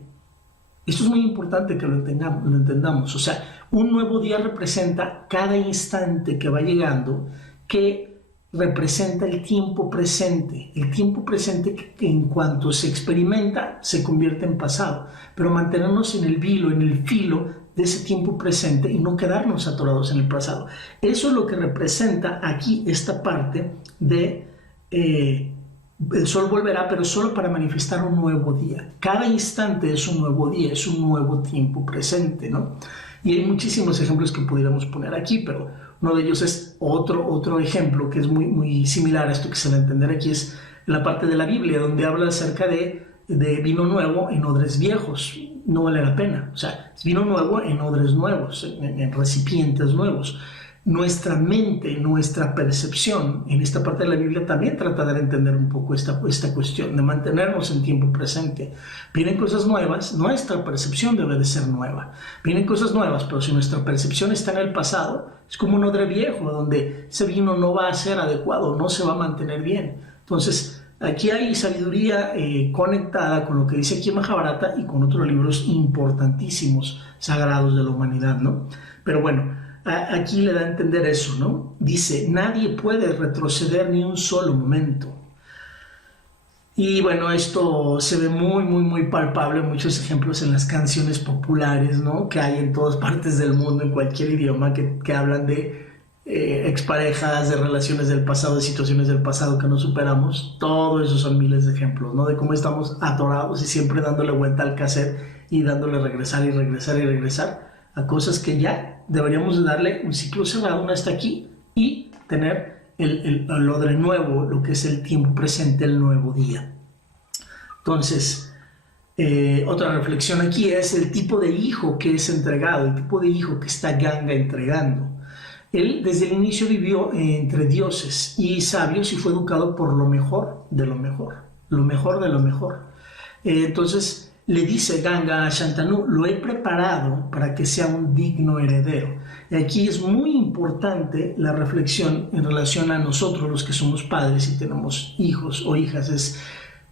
Esto es muy importante que lo entendamos. O sea, un nuevo día representa cada instante que va llegando, que representa el tiempo presente que en cuanto se experimenta se convierte en pasado, pero mantenernos en el vilo, en el filo de ese tiempo presente y no quedarnos atorados en el pasado. Eso es lo que representa aquí esta parte de el sol volverá, pero solo para manifestar un nuevo día. Cada instante es un nuevo día, es un nuevo tiempo presente, ¿no? Y hay muchísimos ejemplos que pudiéramos poner aquí, pero uno de ellos es otro ejemplo que es muy similar a esto que se va a entender aquí, es la parte de la Biblia donde habla acerca de vino nuevo en odres viejos. No vale la pena. O sea, es vino nuevo en odres nuevos, en recipientes nuevos. Nuestra mente, nuestra percepción en esta parte de la Biblia también trata de entender un poco esta cuestión, de mantenernos en tiempo presente. Vienen cosas nuevas, nuestra percepción debe de ser nueva. Vienen cosas nuevas, pero si nuestra percepción está en el pasado, es como un odre viejo, donde ese vino no va a ser adecuado, no se va a mantener bien. Entonces, aquí hay sabiduría conectada con lo que dice aquí en Mahabharata y con otros libros importantísimos, sagrados de la humanidad, ¿no? Pero bueno, aquí le da a entender eso, ¿no? Dice: nadie puede retroceder ni un solo momento. Y bueno, esto se ve muy palpable, muchos ejemplos en las canciones populares, ¿no? Que hay en todas partes del mundo, en cualquier idioma, que hablan de exparejas, de relaciones del pasado, de situaciones del pasado que no superamos. Todo eso son miles de ejemplos, ¿no? De cómo estamos atorados y siempre dándole vuelta al cassette y dándole regresar y regresar a cosas que ya deberíamos darle un ciclo cerrado, un hasta aquí, y tener el odre nuevo, lo que es el tiempo presente, el nuevo día. Entonces, otra reflexión aquí es el tipo de hijo que es entregado, el tipo de hijo que está Ganga entregando. Él desde el inicio vivió entre dioses y sabios y fue educado por lo mejor de lo mejor, lo mejor de lo mejor. Entonces, le dice Ganga a Shantanu: lo he preparado para que sea un digno heredero. Y aquí es muy importante la reflexión en relación a nosotros, los que somos padres y tenemos hijos o hijas, es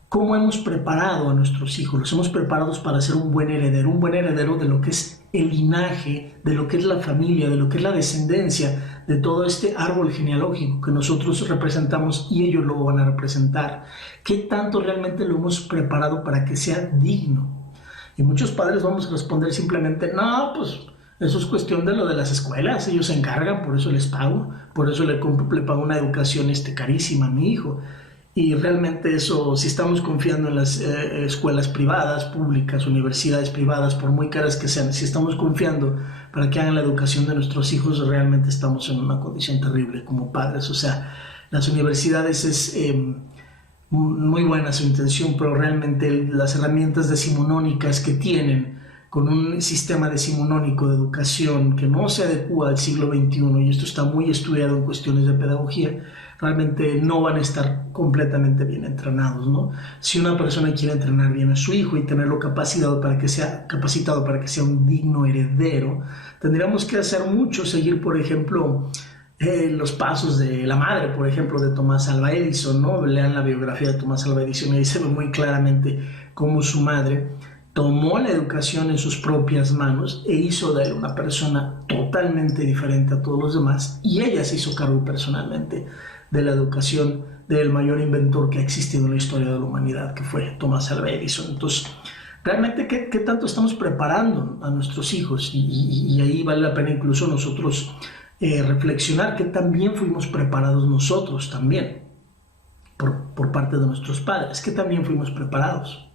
cómo hemos preparado a nuestros hijos. Los hemos preparado para ser un buen heredero de lo que es el linaje, de lo que es la familia, de lo que es la descendencia, de todo este árbol genealógico que nosotros representamos y ellos lo van a representar. ¿Qué tanto realmente lo hemos preparado para que sea digno? Y muchos padres vamos a responder simplemente: no, pues eso es cuestión de lo de las escuelas, ellos se encargan, por eso les pago, por eso le pago una educación carísima a mi hijo. Y realmente eso, si estamos confiando en las escuelas privadas, públicas, universidades privadas, por muy caras que sean, si estamos confiando para que hagan la educación de nuestros hijos, realmente estamos en una condición terrible como padres. O sea, las universidades es muy buena su intención, pero realmente las herramientas decimonónicas que tienen, con un sistema decimonónico de educación que no se adecua al siglo XXI, y esto está muy estudiado en cuestiones de pedagogía, realmente no van a estar completamente bien entrenados, ¿no? Si una persona quiere entrenar bien a su hijo y tenerlo capacitado para que sea un digno heredero, tendríamos que hacer mucho, seguir, por ejemplo, los pasos de la madre, por ejemplo, de Thomas Alva Edison, ¿no? Lean la biografía de Thomas Alva Edison y ahí se ve muy claramente cómo su madre tomó la educación en sus propias manos e hizo de él una persona totalmente diferente a todos los demás, y ella se hizo cargo personalmente de la educación del mayor inventor que ha existido en la historia de la humanidad, que fue Thomas Alva Edison. Entonces, realmente qué tanto estamos preparando a nuestros hijos y ahí vale la pena incluso nosotros reflexionar que también fuimos preparados nosotros también por parte de nuestros padres, que también fuimos preparados.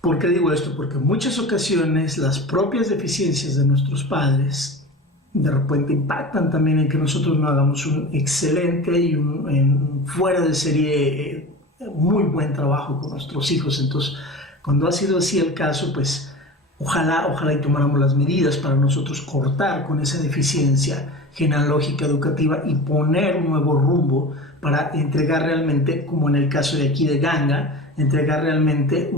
¿Por qué digo esto? Porque en muchas ocasiones las propias deficiencias de nuestros padres de repente impactan también en que nosotros no hagamos un excelente y un fuera de serie muy buen trabajo con nuestros hijos. Entonces, cuando ha sido así el caso, pues ojalá y tomáramos las medidas para nosotros cortar con esa deficiencia genealógica educativa y poner un nuevo rumbo para entregar realmente, como en el caso de aquí de Ganga, entregar realmente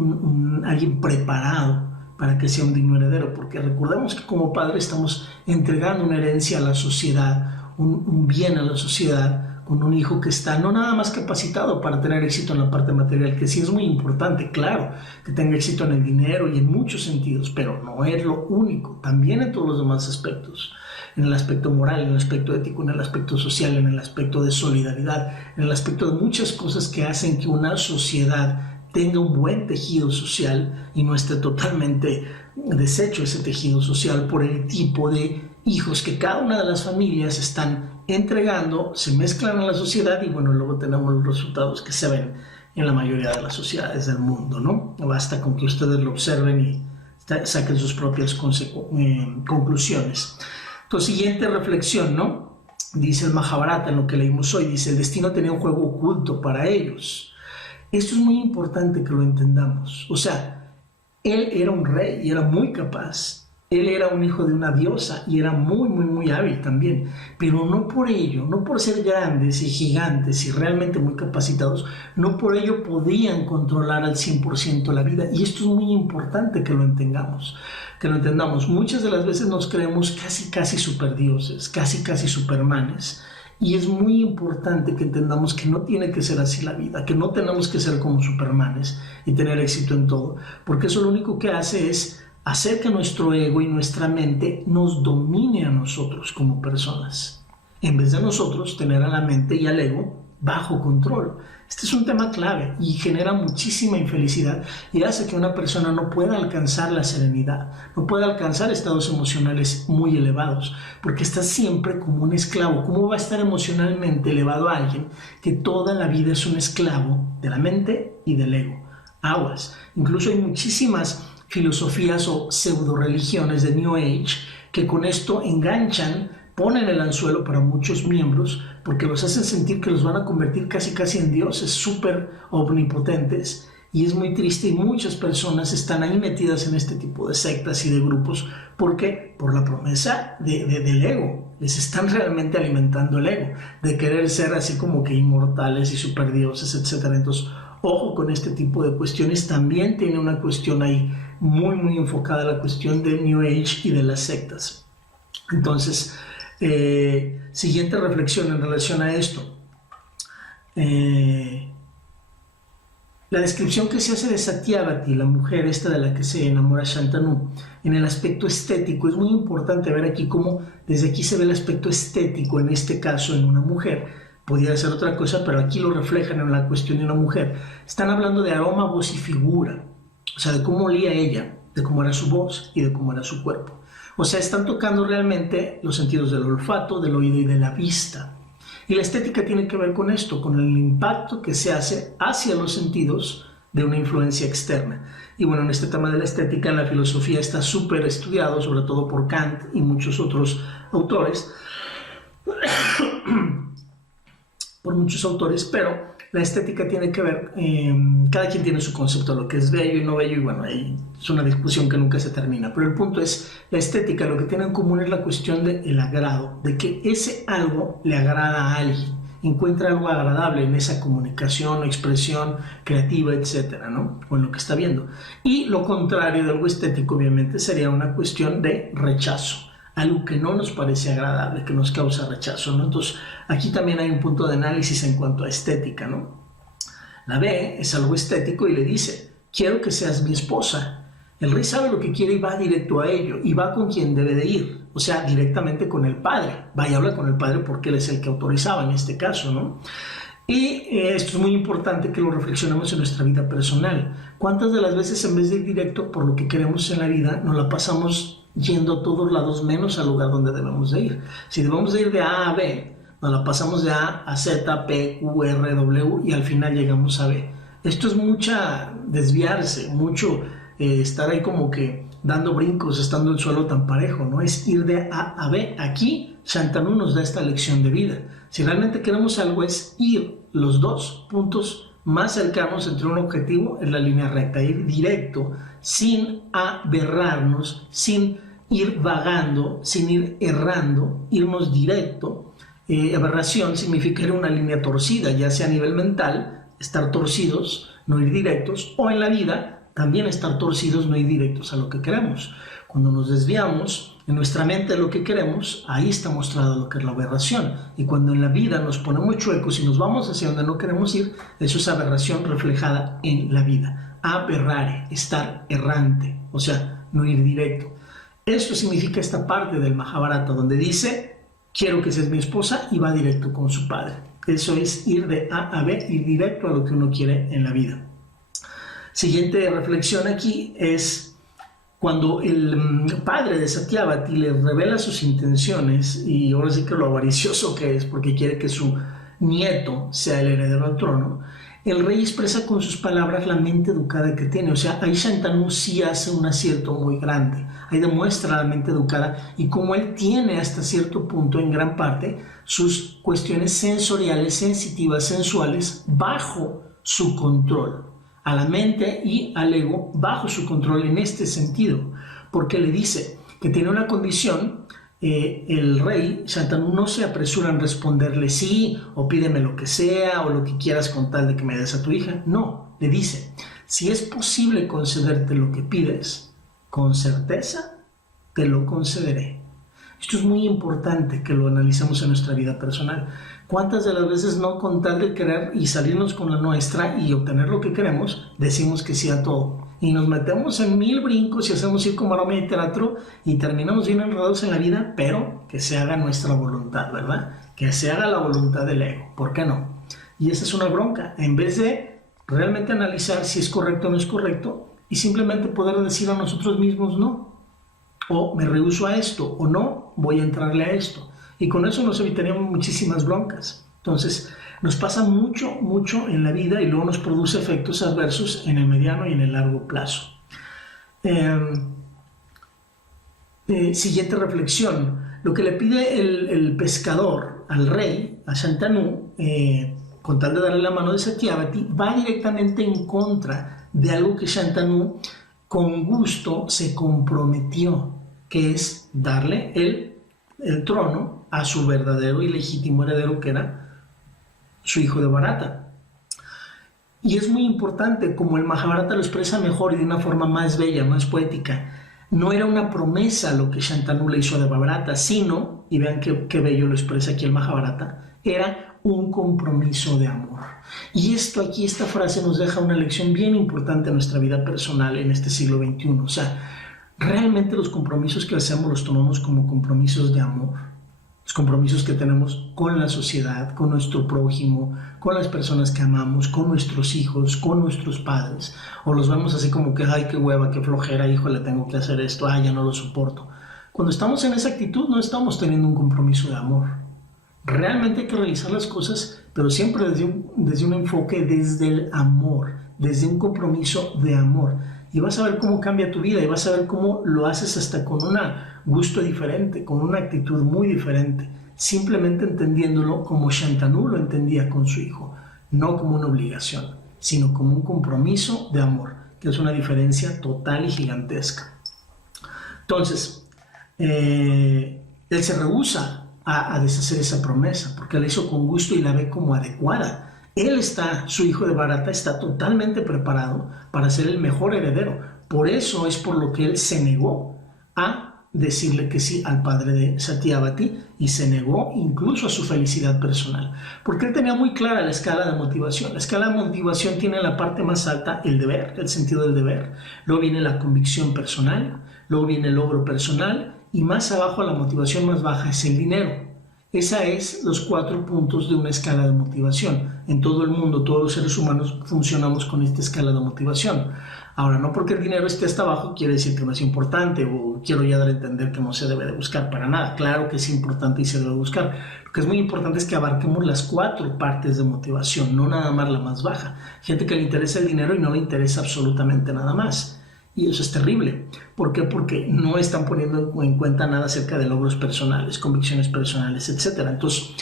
alguien preparado para que sea un digno heredero, porque recordemos que como padres estamos entregando una herencia a la sociedad, un bien a la sociedad, con un hijo que está no nada más capacitado para tener éxito en la parte material, que sí es muy importante, claro, que tenga éxito en el dinero y en muchos sentidos, pero no es lo único, también en todos los demás aspectos, en el aspecto moral, en el aspecto ético, en el aspecto social, en el aspecto de solidaridad, en el aspecto de muchas cosas que hacen que una sociedad tenga un buen tejido social y no esté totalmente deshecho ese tejido social por el tipo de hijos que cada una de las familias están entregando, se mezclan en la sociedad y bueno, luego tenemos los resultados que se ven en la mayoría de las sociedades del mundo, ¿no? Basta con que ustedes lo observen y saquen sus propias conclusiones. Entonces, siguiente reflexión, ¿no? Dice el Mahabharata, en lo que leímos hoy, dice, el destino tenía un juego oculto para ellos. Esto es muy importante que lo entendamos. O sea, él era un rey y era muy capaz. Él era un hijo de una diosa y era muy hábil también. Pero no por ello, no por ser grandes y gigantes y realmente muy capacitados, no por ello podían controlar al 100% la vida. Y esto es muy importante que lo entendamos. Muchas de las veces nos creemos casi superdioses, casi supermanes. Y es muy importante que entendamos que no tiene que ser así la vida, que no tenemos que ser como supermanes y tener éxito en todo, porque eso lo único que hace es hacer que nuestro ego y nuestra mente nos domine a nosotros como personas, en vez de nosotros tener a la mente y al ego bajo control. Este es un tema clave y genera muchísima infelicidad y hace que una persona no pueda alcanzar la serenidad, no pueda alcanzar estados emocionales muy elevados, porque está siempre como un esclavo. ¿Cómo va a estar emocionalmente elevado a alguien que toda la vida es un esclavo de la mente y del ego? Aguas. Incluso hay muchísimas filosofías o pseudo religiones de New Age que con esto enganchan, ponen el anzuelo para muchos miembros porque los hacen sentir que los van a convertir casi en dioses súper omnipotentes, y es muy triste y muchas personas están ahí metidas en este tipo de sectas y de grupos. ¿Por qué? Por la promesa del ego. Les están realmente alimentando el ego de querer ser así como que inmortales y superdioses, etc. Entonces, ojo con este tipo de cuestiones. También tiene una cuestión ahí muy enfocada a la cuestión del New Age y de las sectas. Entonces, siguiente reflexión en relación a esto. La descripción que se hace de Satyavati, la mujer esta de la que se enamora Shantanu, en el aspecto estético, es muy importante ver aquí cómo desde aquí se ve el aspecto estético, en este caso en una mujer. Podría ser otra cosa, pero aquí lo reflejan en la cuestión de una mujer. Están hablando de aroma, voz y figura, o sea, de cómo olía ella, de cómo era su voz y de cómo era su cuerpo. O sea, están tocando realmente los sentidos del olfato, del oído y de la vista. Y la estética tiene que ver con esto, con el impacto que se hace hacia los sentidos de una influencia externa. Y bueno, en este tema de la estética, en la filosofía está súper estudiado, sobre todo por Kant y muchos otros autores, pero la estética tiene que ver, cada quien tiene su concepto de lo que es bello y no bello, y bueno, ahí es una discusión que nunca se termina, pero el punto es, la estética lo que tiene en común es la cuestión del agrado, de que ese algo le agrada a alguien, encuentra algo agradable en esa comunicación, expresión creativa, etcétera, ¿no? O en lo que está viendo. Y lo contrario de algo estético, obviamente, sería una cuestión de rechazo, algo que no nos parece agradable, que nos causa rechazo, ¿no? Entonces, aquí también hay un punto de análisis en cuanto a estética, ¿no? La ve es algo estético y le dice, quiero que seas mi esposa. El rey sabe lo que quiere y va directo a ello, y va con quien debe de ir, o sea, directamente con el padre. Va y habla con el padre porque él es el que autorizaba en este caso, ¿no? Y esto es muy importante que lo reflexionemos en nuestra vida personal. ¿Cuántas de las veces en vez de ir directo por lo que queremos en la vida, nos la pasamos yendo a todos lados menos al lugar donde debemos de ir? Si debemos de ir de A a B, nos la pasamos de A a Z, P, Q, R, W y al final llegamos a B. Esto es mucha desviarse, mucho estar ahí como que dando brincos, estando en el suelo tan parejo, ¿no? Es ir de A a B. Aquí Shantanu nos da esta lección de vida. Si realmente queremos algo es ir los dos puntos más cercanos entre un objetivo en la línea recta, ir directo, sin aberrarnos, sin ir vagando, sin ir errando, irnos directo. Aberración significa ir una línea torcida, ya sea a nivel mental, estar torcidos, no ir directos, o en la vida también estar torcidos, no ir directos a lo que queremos. Cuando nos desviamos en nuestra mente de lo que queremos, ahí está mostrado lo que es la aberración. Y cuando en la vida nos ponemos chuecos y nos vamos hacia donde no queremos ir, eso es aberración reflejada en la vida. Aberrare, estar errante, o sea, no ir directo. Esto significa esta parte del Mahabharata donde dice, quiero que seas mi esposa, y va directo con su padre. Eso es ir de A a B, ir directo a lo que uno quiere en la vida. Siguiente reflexión aquí es cuando el padre de Satyavati le revela sus intenciones, y ahora sí que lo avaricioso que es, porque quiere que su nieto sea el heredero al trono. El rey expresa con sus palabras la mente educada que tiene. O sea, ahí Shantanu sí hace un acierto muy grande. Ahí demuestra la mente educada y cómo él tiene hasta cierto punto, en gran parte, sus cuestiones sensoriales, sensitivas, sensuales, bajo su control. A la mente y al ego bajo su control en este sentido. Porque le dice que tiene una condición. El rey Shantanu no se apresura en responderle sí o pídeme lo que sea o lo que quieras con tal de que me des a tu hija. No, le dice, si es posible concederte lo que pides, con certeza te lo concederé. Esto es muy importante que lo analicemos en nuestra vida personal. ¿Cuántas de las veces no, con tal de querer y salirnos con la nuestra y obtener lo que queremos, decimos que sí a todo? Y nos metemos en 1000 brincos y hacemos circo, maroma y teatro y terminamos bien enredados en la vida, pero que se haga nuestra voluntad, ¿verdad? Que se haga la voluntad del ego, ¿por qué no? Y esa es una bronca, en vez de realmente analizar si es correcto o no es correcto y simplemente poder decir a nosotros mismos no, o me rehúso a esto, o no, voy a entrarle a esto. Y con eso nos evitaríamos muchísimas broncas. Entonces, nos pasa mucho en la vida y luego nos produce efectos adversos en el mediano y en el largo plazo. Siguiente reflexión. Lo que le pide el pescador al rey, a Shantanu, con tal de darle la mano de Satyavati, va directamente en contra de algo que Shantanu con gusto se comprometió, que es darle el trono a su verdadero y legítimo heredero, que era su hijo de Bharata. Y es muy importante, como el Mahabharata lo expresa mejor y de una forma más bella, más poética. No era una promesa lo que Shantanu le hizo a Bharata, sino, y vean qué bello lo expresa aquí el Mahabharata, era un compromiso de amor. Y aquí, esta frase nos deja una lección bien importante en nuestra vida personal en este siglo XXI. O sea, realmente los compromisos que hacemos los tomamos como compromisos de amor. Los compromisos que tenemos con la sociedad, con nuestro prójimo, con las personas que amamos, con nuestros hijos, con nuestros padres, o los vemos así como que, ay, qué hueva, qué flojera, híjole, tengo que hacer esto, ay, ya no lo soporto. Cuando estamos en esa actitud no estamos teniendo un compromiso de amor. Realmente hay que realizar las cosas, pero siempre desde un enfoque, desde el amor, desde un compromiso de amor. Y vas a ver cómo cambia tu vida y vas a ver cómo lo haces hasta con un gusto diferente, con una actitud muy diferente, simplemente entendiéndolo como Shantanu lo entendía con su hijo, no como una obligación, sino como un compromiso de amor, que es una diferencia total y gigantesca. Entonces, él se rehúsa a deshacer esa promesa, porque la hizo con gusto y la ve como adecuada. Su hijo de Bharata está totalmente preparado para ser el mejor heredero. Por eso es por lo que él se negó a decirle que sí al padre de Satyavati y se negó incluso a su felicidad personal. Porque él tenía muy clara la escala de motivación. La escala de motivación tiene en la parte más alta el deber, el sentido del deber. Luego viene la convicción personal, luego viene el logro personal y más abajo la motivación más baja es el dinero. Esa es los 4 puntos de una escala de motivación. En todo el mundo, todos los seres humanos funcionamos con esta escala de motivación. Ahora, no porque el dinero esté hasta abajo quiere decir que no es importante, o quiero ya dar a entender que no se debe de buscar para nada. Claro que es importante y se debe buscar. Lo que es muy importante es que abarquemos las 4 partes de motivación, no nada más la más baja. Gente que le interesa el dinero y no le interesa absolutamente nada más. Y eso es terrible. ¿Por qué? Porque no están poniendo en cuenta nada acerca de logros personales, convicciones personales, etc. Entonces,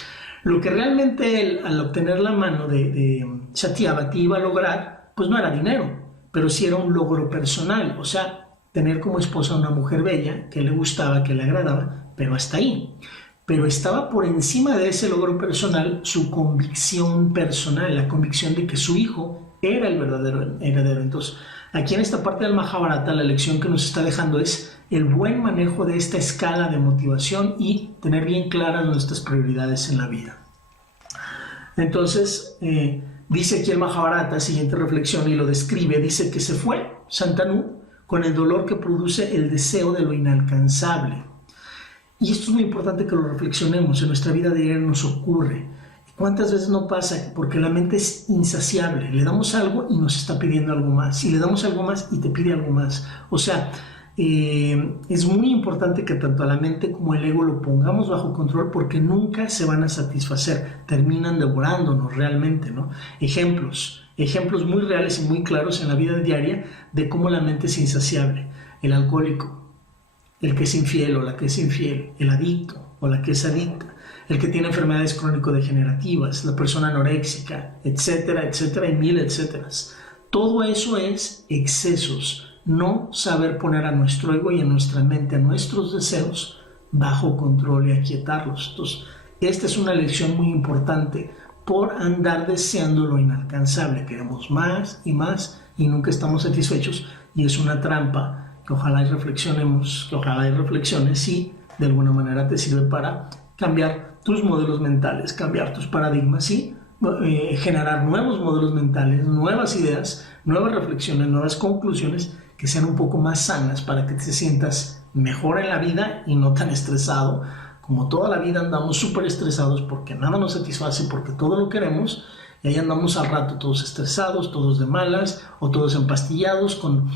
lo que realmente él, al obtener la mano de Satyavati, iba a lograr, pues no era dinero, pero sí era un logro personal. O sea, tener como esposa a una mujer bella, que le gustaba, que le agradaba, pero hasta ahí. Pero estaba por encima de ese logro personal su convicción personal, la convicción de que su hijo era el verdadero heredero. Entonces, aquí en esta parte del Mahabharata, la lección que nos está dejando es el buen manejo de esta escala de motivación y tener bien claras nuestras prioridades en la vida. Entonces, dice aquí el Mahabharata, siguiente reflexión, y lo describe, dice que se fue Shantanu con el dolor que produce el deseo de lo inalcanzable. Y esto es muy importante que lo reflexionemos, en nuestra vida diaria nos ocurre. ¿Cuántas veces no pasa? Porque la mente es insaciable. Le damos algo y nos está pidiendo algo más. Y le damos algo más y te pide algo más. O sea, es muy importante que tanto a la mente como el ego lo pongamos bajo control porque nunca se van a satisfacer. Terminan devorándonos realmente, ¿no? Ejemplos muy reales y muy claros en la vida diaria de cómo la mente es insaciable. El alcohólico, el que es infiel o la que es infiel, el adicto o la que es adicta, el que tiene enfermedades crónico-degenerativas, la persona anoréxica, etcétera, etcétera, y mil etcéteras. Todo eso es excesos, no saber poner a nuestro ego y a nuestra mente, a nuestros deseos, bajo control y aquietarlos. Entonces, esta es una lección muy importante por andar deseando lo inalcanzable. Queremos más y nunca estamos satisfechos, y es una trampa que ojalá y reflexionemos, que ojalá y reflexiones si de alguna manera te sirve para cambiar tus modelos mentales, cambiar tus paradigmas y generar nuevos modelos mentales, nuevas ideas, nuevas reflexiones, nuevas conclusiones que sean un poco más sanas para que te sientas mejor en la vida y no tan estresado. Como toda la vida andamos súper estresados porque nada nos satisface, porque todo lo queremos, y ahí andamos al rato todos estresados, todos de malas o todos empastillados con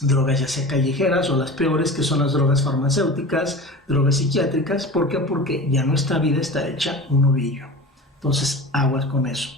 drogas ya sea callejeras o las peores, que son las drogas farmacéuticas, drogas psiquiátricas. ¿Por qué? Porque ya nuestra vida está hecha un ovillo. Entonces, aguas con eso.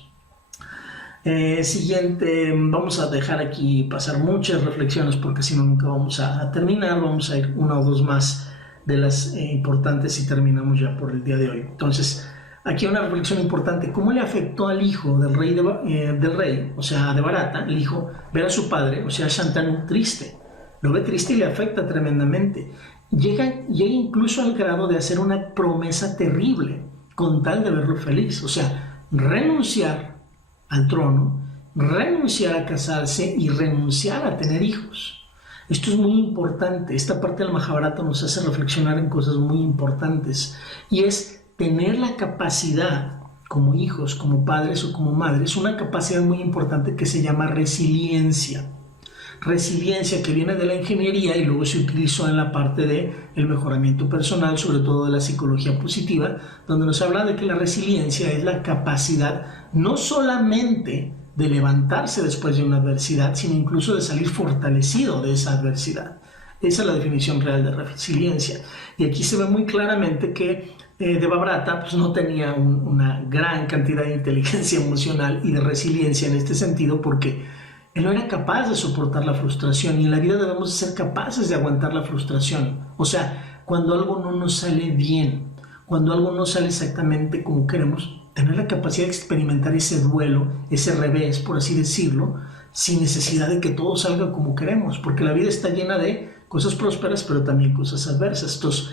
Siguiente, vamos a dejar aquí pasar muchas reflexiones porque si no nunca vamos a terminar. Vamos a ir una o dos más de las importantes y terminamos ya por el día de hoy. Entonces, aquí una reflexión importante. ¿Cómo le afectó al hijo del rey, o sea, de Bharata, el hijo, ver a su padre, o sea, Shantanu, triste? Lo ve triste y le afecta tremendamente. Llega incluso al grado de hacer una promesa terrible con tal de verlo feliz. O sea, renunciar al trono, renunciar a casarse y renunciar a tener hijos. Esto es muy importante. Esta parte del Mahabharata nos hace reflexionar en cosas muy importantes, y es tener la capacidad como hijos, como padres o como madres, una capacidad muy importante que se llama resiliencia. Resiliencia que viene de la ingeniería y luego se utilizó en la parte del mejoramiento personal, sobre todo de la psicología positiva, donde nos habla de que la resiliencia es la capacidad no solamente de levantarse después de una adversidad, sino incluso de salir fortalecido de esa adversidad. Esa es la definición real de resiliencia. Y aquí se ve muy claramente que Devabhrata pues, no tenía una gran cantidad de inteligencia emocional y de resiliencia en este sentido, porque él no era capaz de soportar la frustración, y en la vida debemos ser capaces de aguantar la frustración. O sea, cuando algo no nos sale bien, cuando algo no sale exactamente como queremos, tener la capacidad de experimentar ese duelo, ese revés, por así decirlo, sin necesidad de que todo salga como queremos, porque la vida está llena de cosas prósperas, pero también cosas adversas. Entonces,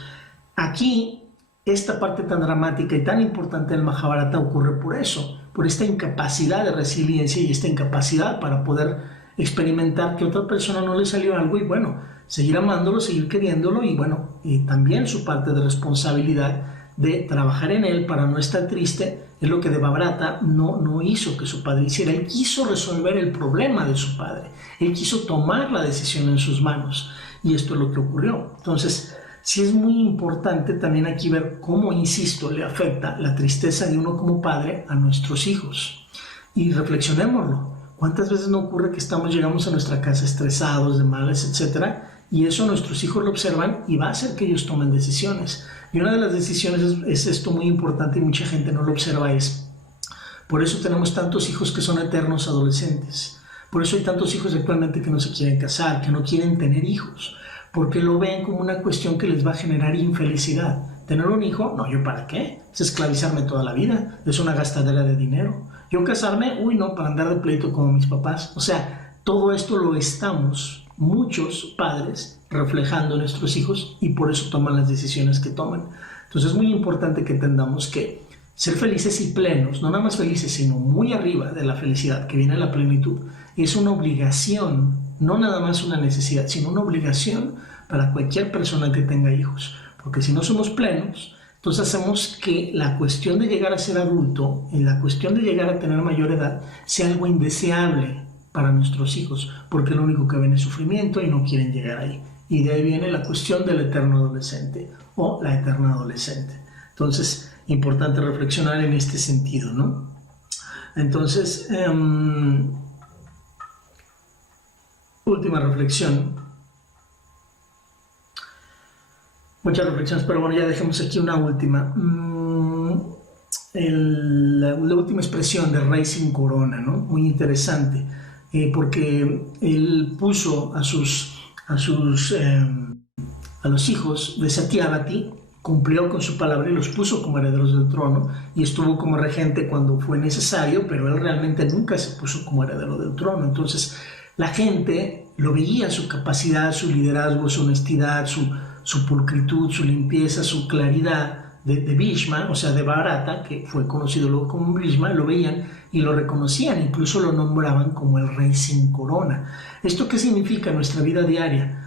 aquí, esta parte tan dramática y tan importante del Mahabharata ocurre por eso, por esta incapacidad de resiliencia y esta incapacidad para poder experimentar que a otra persona no le salió algo y bueno, seguir amándolo, seguir queriéndolo, y bueno, y también su parte de responsabilidad de trabajar en él para no estar triste. Es lo que Devabhrata no hizo que su padre hiciera. Él quiso resolver el problema de su padre, él quiso tomar la decisión en sus manos, y esto es lo que ocurrió. Entonces, Sí es muy importante también aquí ver cómo, insisto, le afecta la tristeza de uno como padre a nuestros hijos. Y reflexionémoslo. ¿Cuántas veces no ocurre que llegamos a nuestra casa estresados, de malas, etcétera? Y eso nuestros hijos lo observan y va a hacer que ellos tomen decisiones. Y una de las decisiones es esto muy importante y mucha gente no lo observa, por eso tenemos tantos hijos que son eternos adolescentes. Por eso hay tantos hijos actualmente que no se quieren casar, que no quieren tener hijos, porque lo ven como una cuestión que les va a generar infelicidad. Tener un hijo, no, ¿yo para qué? Es esclavizarme toda la vida, es una gastadera de dinero. Yo casarme, uy, no, para andar de pleito como mis papás. O sea, todo esto lo estamos, muchos padres, reflejando en nuestros hijos y por eso toman las decisiones que toman. Entonces es muy importante que entendamos que ser felices y plenos, no nada más felices, sino muy arriba de la felicidad que viene a la plenitud, es una obligación, no nada más una necesidad, sino una obligación para cualquier persona que tenga hijos. Porque si no somos plenos, entonces hacemos que la cuestión de llegar a ser adulto y la cuestión de llegar a tener mayor edad sea algo indeseable para nuestros hijos, porque lo único que ven es sufrimiento y no quieren llegar ahí. Y de ahí viene la cuestión del eterno adolescente o la eterna adolescente. Entonces, importante reflexionar en este sentido, ¿no? Entonces, última reflexión. Muchas reflexiones, pero bueno, ya dejemos aquí una última. La última expresión de Rey sin corona, ¿no? Muy interesante, porque él puso a los hijos de Satyavati, cumplió con su palabra y los puso como herederos del trono y estuvo como regente cuando fue necesario, pero él realmente nunca se puso como heredero del trono. Entonces la gente lo veía, su capacidad, su liderazgo, su honestidad, su pulcritud, su limpieza, su claridad de Bhishma, o sea de Bharata, que fue conocido luego como Bhishma, lo veían y lo reconocían, incluso lo nombraban como el rey sin corona. ¿Esto qué significa en nuestra vida diaria?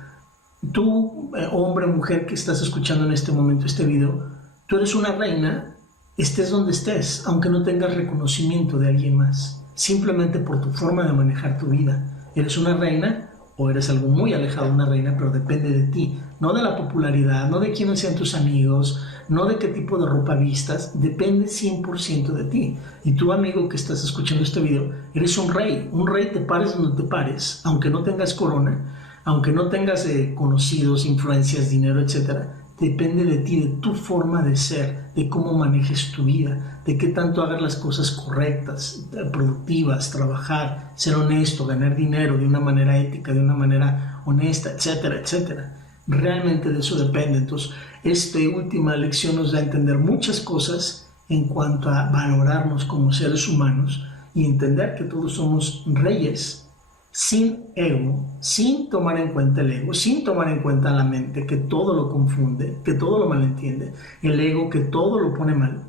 Tú, hombre, mujer que estás escuchando en este momento este video, tú eres una reina, estés donde estés, aunque no tengas reconocimiento de alguien más, simplemente por tu forma de manejar tu vida. Eres una reina o eres algo muy alejado de una reina, pero depende de ti, no de la popularidad, no de quiénes sean tus amigos, no de qué tipo de ropa vistas, depende 100% de ti. Y tú, amigo que estás escuchando este video, eres un rey te pares donde te pares, aunque no tengas corona, aunque no tengas conocidos, influencias, dinero, etcétera, depende de ti, de tu forma de ser, de cómo manejes tu vida, de qué tanto hagas las cosas correctas, productivas, trabajar, ser honesto, ganar dinero de una manera ética, de una manera honesta, etcétera, etcétera. Realmente de eso depende. Entonces, esta última lección nos da a entender muchas cosas en cuanto a valorarnos como seres humanos y entender que todos somos reyes, sin ego, sin tomar en cuenta el ego, sin tomar en cuenta la mente que todo lo confunde, que todo lo malentiende, el ego que todo lo pone mal,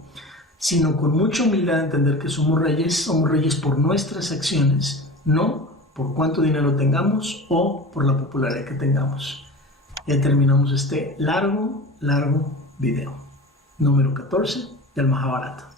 sino con mucha humildad entender que somos reyes por nuestras acciones, no por cuánto dinero tengamos o por la popularidad que tengamos. Ya terminamos este largo video, número 14 del Mahabharata.